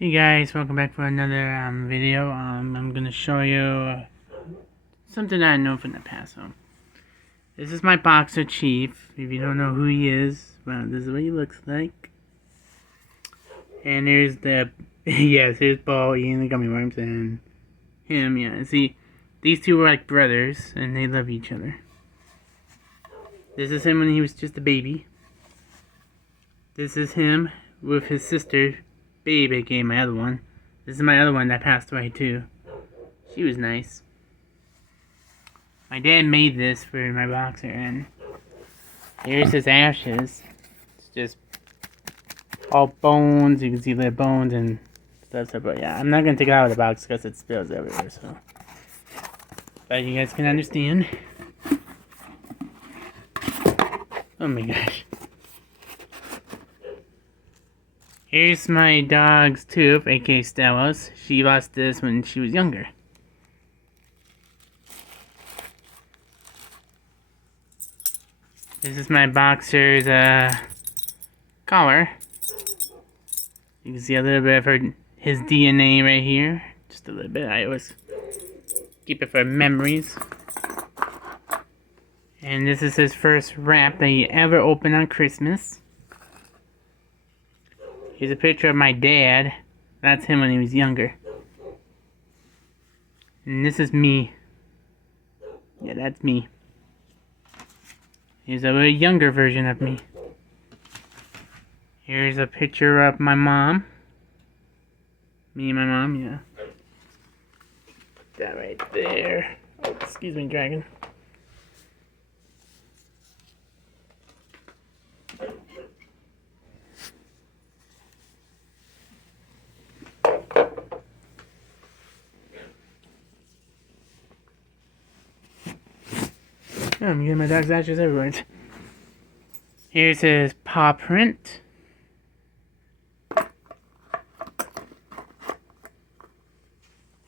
Hey guys, welcome back for another video. I'm gonna show you something I know from the past. So, this is my boxer Chief. If you don't know who he is, well, this is what he looks like. And here's the yes, here's Bo eating the gummy worms, and him. Yeah, see, these two were like brothers, and they love each other. This is him when he was just a baby. This is him with his sister, Baby, aka my other one. This is my other one that passed away too. She was nice. My dad made this for my boxer, and here's his ashes. It's just all bones. You can see the bones and stuff. But yeah, I'm not gonna take it out of the box because it spills everywhere. So, but you guys can understand. Oh my gosh. Here's my dog's tooth, aka Stella's. She lost this when she was younger. This is my boxer's collar. You can see a little bit of his DNA right here. Just a little bit. I always keep it for memories. And this is his first wrap that he ever opened on Christmas. Here's a picture of my dad. That's him when he was younger. And this is me. Yeah, that's me. Here's a little younger version of me. Here's a picture of my mom. Me and my mom, yeah. Put that right there. Oh, excuse me, dragon. Oh, I'm getting my dog's ashes everywhere. Here's his paw print.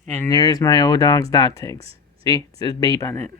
And there's my old dog's dog tags. See? It says babe on it.